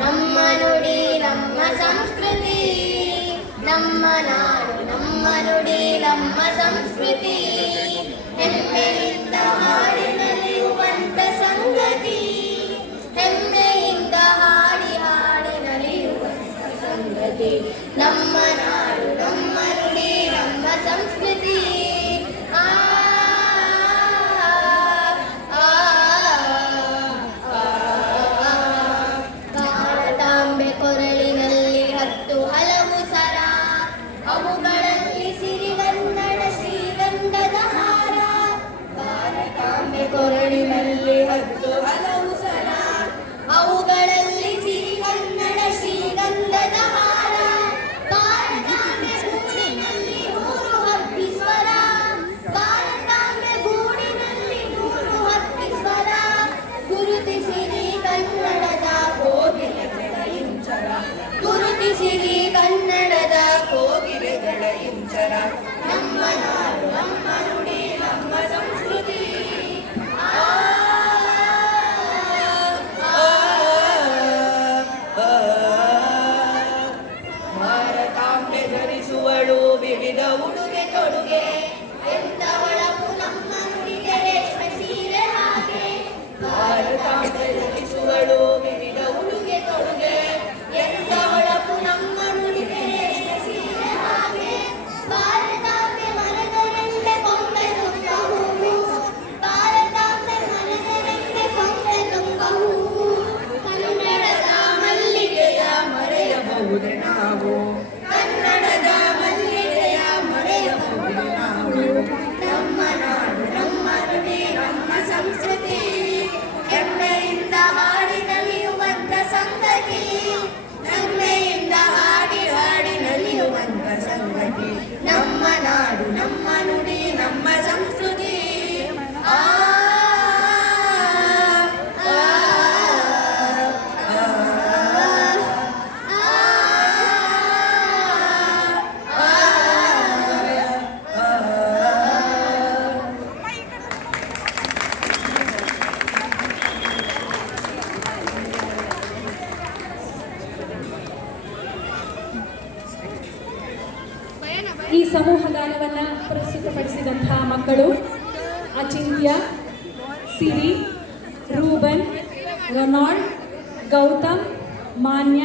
ನಮ್ಮ ನುಡಿ ನಮ್ಮ ಸಂಸ್ಕೃತಿ, ನಮ್ಮ ನಾಡು ನಮ್ಮ ನುಡಿ ನಮ್ಮ ಸಂಸ್ಕೃತಿ, ಹೆಮ್ಮೆಯಿಂದ ಹಾಡಿ ನಲಿಯುವಂತ ಸಂಗತಿ, ಹೆಮ್ಮೆಯಿಂದ ಹಾಡಿ ಹಾಡಿ ನಲಿಯುವಂತ ಸಂಗತಿ, ನಮ್ಮ ನಾಡು ನಮ್ಮ ನುಡಿ ನಮ್ಮ ಸಂಸ್ಕೃತಿ. ಭಾರತಾಂಬೆ ಕೊರಳಿನಲ್ಲಿ 10 ಹಲವು ಸರ, ಅವುಗಳಲ್ಲಿ ಸಿರಿಗನ್ನಡ ಶ್ರೀಗಂಧದ ಹಾರ. ಭಾರತಾಂಬೆ ಕೊರಳಿನಲ್ಲಿ 10 ಹಲವು ಸರ, ಅವುಗಳಲ್ಲಿ ಸಿರಿಗನ್ನಡ ಶ್ರೀಗಂಧದ ಹಾರ. ಭಾರತಾಂಬೆ ಗೂಡಿನಲ್ಲಿ 100 ಹಕ್ಕಿ ಸ್ವರ, ಭಾರತಾಂಬೆ ಗೂಡಿನಲ್ಲಿ 100 ಹಕ್ಕಿ ಸ್ವರ. ಗುರುತಿಸಿರಿ ಕನ್ನಡದ ಕೋಗಿಲೆಗಳ ಇಂಚರ, ಗುರುತಿಸಿರಿ ಕನ್ನಡದ ಕೋಗಿಲೆಗಳ ಇಂಚರ. ನಮ್ಮ ನಾಡು ನಮ್ಮ ನುಡಿ ನಮ್ಮ ಸಂಸ್ಕೃತಿ. ಭಾರತಾಂಬೆ ಧರಿಸುವಳು ವಿವಿಧ ಉಡುಗೆ ತೊಡುಗೆ, ಎಂದವಳವು ನಮ್ಮ ನುಡಿಗೆ ರೇಷ್ಮೆ ಸೀರೆ ಹಾಗೆ. ಭಾರತಾಂಬೆ ಧರಿಸುವಳು ವಿವಿಧ ಉಡುಗೆ ತೊಡುಗೆ, ಎಂದವಳವು ನಮ್ಮ ನುಡಿಗೆ ರೇಷ್ಮೆ ಸೀರೆ ಹಾಗೆ. ಭಾರತಾಂಬೆ ಮರದ ರೆಂಬೆ ಕೊಂಬೆ ತುಂಬ ಹೂವು, ಭಾರತಾಂಬೆ ಮರದ ರೆಂಬೆ ಕೊಂಬೆ ತುಂಬ ಹೂವು. ಕನ್ನಡದ ಮಲ್ಲಿಗೆಯ ಮರೆಯಬಹುದೇ ನಾವು, ಕನ್ನಡದ ಮಲ್ಲಿಗೆಯ ಮರೆಯಬಹುದೇ ನಾವು. ನಮ್ಮ ನಾಡು ನಮ್ಮ ನುಡಿ ನಮ್ಮ ಸಂಸ್ಕೃತಿ, ಹೆಮ್ಮೆಯಿಂದ ಹಾಡಿ ನಲಿಯುವಂತ ಸಂಗತಿ, ಹೆಮ್ಮೆಯಿಂದ ಹಾಡಿ ಹಾಡಿ ನಲಿಯುವಂತ ಸಂಗತಿ. ನಮ್ಮ ನಾಡು ನಮ್ಮ ನುಡಿ ನಮ್ಮ ಸಂಸ್ಕೃತಿ. ಆ ಆ, ಆ, ಆ, ಈ ಸಮೂಹ ಗಾನವನ್ನು ಪ್ರಸ್ತುತಪಡಿಸಿದಂತಹ ಮಕ್ಕಳು ಅಚಿಂತ್ಯ, ಸಿರಿ, ರೂಬನ್, ರೊನಾಲ್ಡ್, ಗೌತಮ್, ಮಾನ್ಯ,